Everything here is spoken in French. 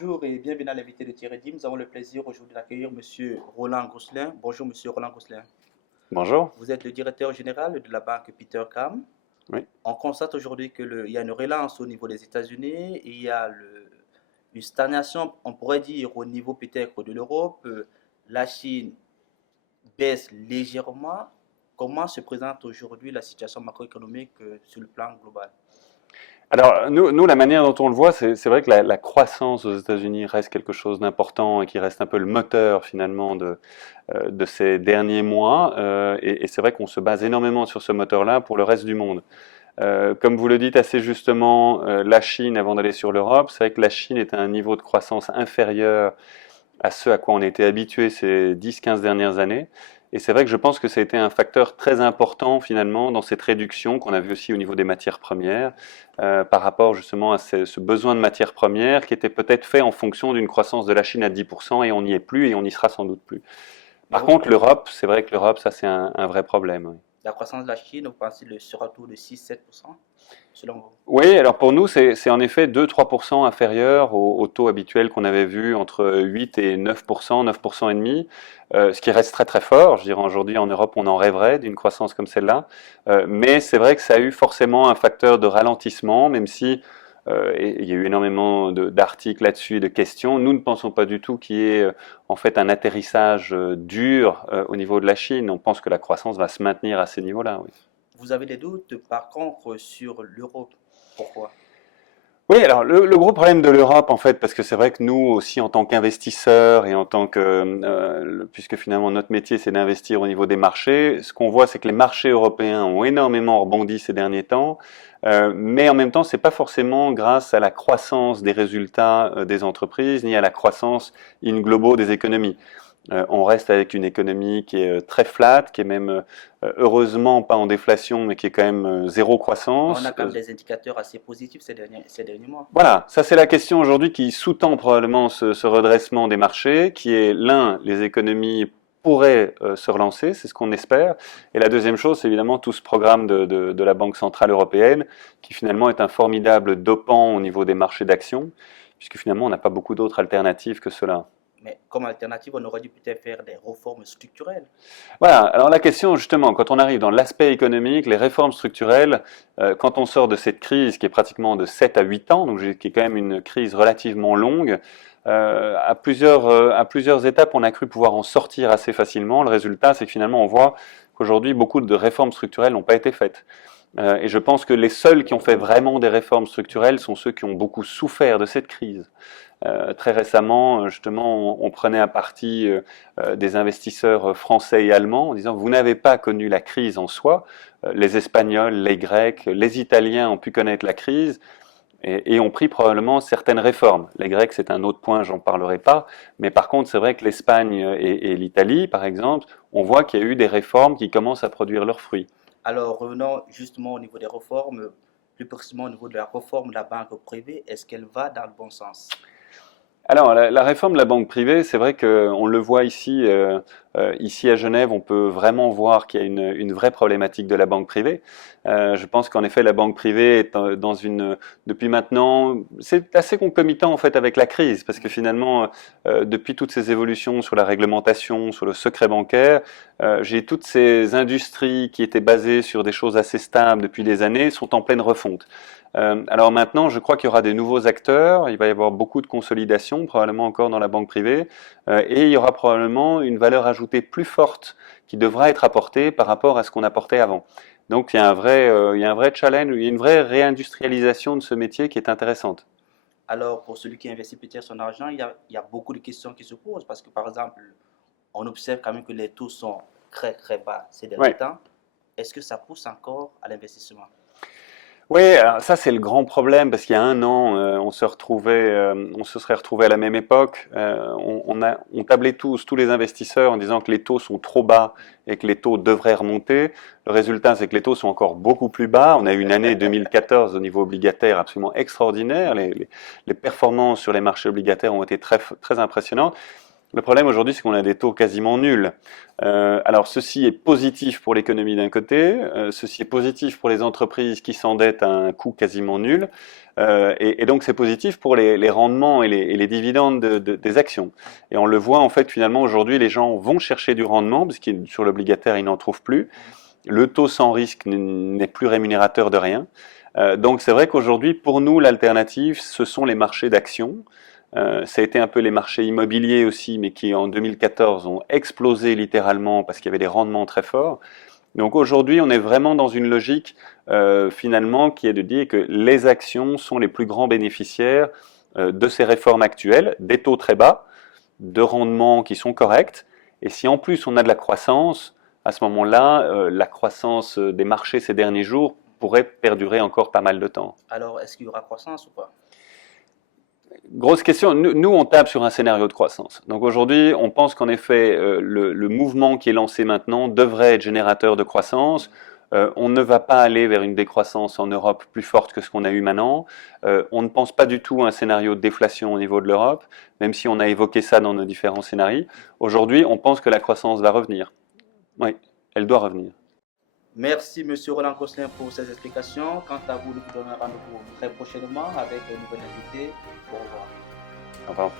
Bonjour et bienvenue à l'invité de Thierry Dim. Nous avons le plaisir aujourd'hui d'accueillir Monsieur Roland Gosselin. Bonjour Monsieur Roland Gosselin. Bonjour. Vous êtes le directeur général de la banque Peter Cam. Oui. On constate aujourd'hui qu'il y a une relance au niveau des États-Unis et il y a une stagnation, on pourrait dire, au niveau peut-être de l'Europe. La Chine baisse légèrement. Comment se présente aujourd'hui la situation macroéconomique sur le plan global? Alors, nous, la manière dont on le voit, c'est vrai que la croissance aux États-Unis reste quelque chose d'important et qui reste un peu le moteur finalement de ces derniers mois. Et c'est vrai qu'on se base énormément sur ce moteur-là pour le reste du monde. Comme vous le dites assez justement, la Chine, avant d'aller sur l'Europe, c'est vrai que la Chine est à un niveau de croissance inférieur à ce à quoi on était habitué ces 10-15 dernières années. Et c'est vrai que je pense que ça a été un facteur très important finalement dans cette réduction qu'on a vu aussi au niveau des matières premières, par rapport justement à ce besoin de matières premières qui était peut-être fait en fonction d'une croissance de la Chine à 10% et on n'y est plus et on n'y sera sans doute plus. Mais Par contre, l'Europe, c'est vrai que l'Europe, ça c'est un vrai problème. Oui. la croissance de la Chine, vous pensez le sera autour de 6-7% selon vous? Oui, alors pour nous, c'est en effet 2-3% inférieur au taux habituel qu'on avait vu entre 8 et 9%, 9% et demi, ce qui reste très très fort. Je dirais aujourd'hui en Europe, on en rêverait d'une croissance comme celle-là. Mais c'est vrai que ça a eu forcément un facteur de ralentissement, même si et il y a eu énormément d'articles là-dessus et de questions. Nous ne pensons pas du tout qu'il y ait en fait un atterrissage dur au niveau de la Chine. On pense que la croissance va se maintenir à ces niveaux-là. Oui. Vous avez des doutes par contre sur l'Europe. Pourquoi? Oui, alors le gros problème de l'Europe, en fait, parce que c'est vrai que nous aussi, en tant qu'investisseurs et en tant que, puisque finalement notre métier c'est d'investir au niveau des marchés, ce qu'on voit c'est que les marchés européens ont énormément rebondi ces derniers temps, mais en même temps c'est pas forcément grâce à la croissance des résultats des entreprises ni à la croissance in globo des économies. On reste avec une économie qui est très flat, qui est même heureusement pas en déflation, mais qui est quand même zéro Mais on a croissance. quand même des indicateurs assez positifs ces derniers mois. Voilà, ça c'est la question aujourd'hui qui sous-tend probablement ce redressement des marchés, qui est l'un, les économies pourraient se relancer, c'est ce qu'on espère, et la deuxième chose, c'est évidemment tout ce programme de la Banque Centrale Européenne, qui finalement est un formidable dopant au niveau des marchés d'actions, puisque finalement on n'a pas beaucoup d'autres alternatives que cela. Mais comme alternative, on aurait dû peut-être faire des réformes structurelles. Voilà, alors la question justement, quand on arrive dans l'aspect économique, les réformes structurelles, quand on sort de cette crise qui est pratiquement de 7 à 8 ans, donc qui est quand même une crise relativement longue, à plusieurs étapes, on a cru pouvoir en sortir assez facilement. Le résultat, c'est que finalement, on voit qu'aujourd'hui, beaucoup de réformes structurelles n'ont pas été faites. Et je pense que les seuls qui ont fait vraiment des réformes structurelles sont ceux qui ont beaucoup souffert de cette crise. Très récemment, justement, on prenait à partie des investisseurs français et allemands en disant vous n'avez pas connu la crise en soi. Les Espagnols, les Grecs, les Italiens ont pu connaître la crise et ont pris probablement certaines réformes. Les Grecs, c'est un autre point, j'en parlerai pas. Mais par contre, c'est vrai que l'Espagne et l'Italie, par exemple, on voit qu'il y a eu des réformes qui commencent à produire leurs fruits. Alors revenons justement au niveau des réformes, plus précisément au niveau de la réforme de la banque privée, est-ce qu'elle va dans le bon sens? Alors, la réforme de la banque privée, c'est vrai qu'on le voit ici, ici à Genève, on peut vraiment voir qu'il y a une vraie problématique de la banque privée. Je pense qu'en effet, la banque privée est dans depuis maintenant, c'est assez concomitant en fait avec la crise, parce que finalement, depuis toutes ces évolutions sur la réglementation, sur le secret bancaire, j'ai toutes ces industries qui étaient basées sur des choses assez stables depuis des années sont en pleine refonte. Alors maintenant, je crois qu'il y aura des nouveaux acteurs, il va y avoir beaucoup de consolidation, probablement encore dans la banque privée, et il y aura probablement une valeur ajoutée plus forte qui devra être apportée par rapport à ce qu'on apportait avant. Donc il y a un vrai challenge, il y a une vraie réindustrialisation de ce métier qui est intéressante. Alors pour celui qui investit peut-être son argent, il y a beaucoup de questions qui se posent parce que par exemple, on observe quand même que les taux sont très très bas ces derniers Ouais. temps. Est-ce que ça pousse encore à l'investissement? Oui, alors ça c'est le grand problème parce qu'il y a un an, on se serait retrouvé à la même époque. On tablait tous les investisseurs en disant que les taux sont trop bas et que les taux devraient remonter. Le résultat, c'est que les taux sont encore beaucoup plus bas. On a eu une année 2014 au niveau obligataire absolument extraordinaire. Les performances sur les marchés obligataires ont été très impressionnantes. Le problème aujourd'hui, c'est qu'on a des taux quasiment nuls. Alors, ceci est positif pour l'économie d'un côté, ceci est positif pour les entreprises qui s'endettent à un coût quasiment nul, et donc c'est positif pour les rendements et les dividendes des actions. Et on le voit en fait finalement aujourd'hui, les gens vont chercher du rendement, parce que sur l'obligataire, ils n'en trouvent plus. Le taux sans risque n'est plus rémunérateur de rien. Donc c'est vrai qu'aujourd'hui, pour nous, l'alternative, ce sont les marchés d'actions. Ça a été un peu les marchés immobiliers aussi, mais qui en 2014 ont explosé littéralement parce qu'il y avait des rendements très forts. Donc aujourd'hui, on est vraiment dans une logique finalement qui est de dire que les actions sont les plus grands bénéficiaires de ces réformes actuelles, des taux très bas, de rendements qui sont corrects. Et si en plus on a de la croissance, à ce moment-là, la croissance des marchés ces derniers jours pourrait perdurer encore pas mal de temps. Alors, est-ce qu'il y aura croissance ou pas? Grosse question. Nous, on tape sur un scénario de croissance. Donc aujourd'hui, on pense qu'en effet, le mouvement qui est lancé maintenant devrait être générateur de croissance. On ne va pas aller vers une décroissance en Europe plus forte que ce qu'on a eu maintenant. On ne pense pas du tout à un scénario de déflation au niveau de l'Europe, même si on a évoqué ça dans nos différents scénarios. Aujourd'hui, on pense que la croissance va revenir. Oui, elle doit revenir. Merci, Monsieur Roland Gosselin, pour ces explications. Quant à vous, nous vous donnons rendez-vous très prochainement avec un nouvel invité. Au revoir. Au revoir.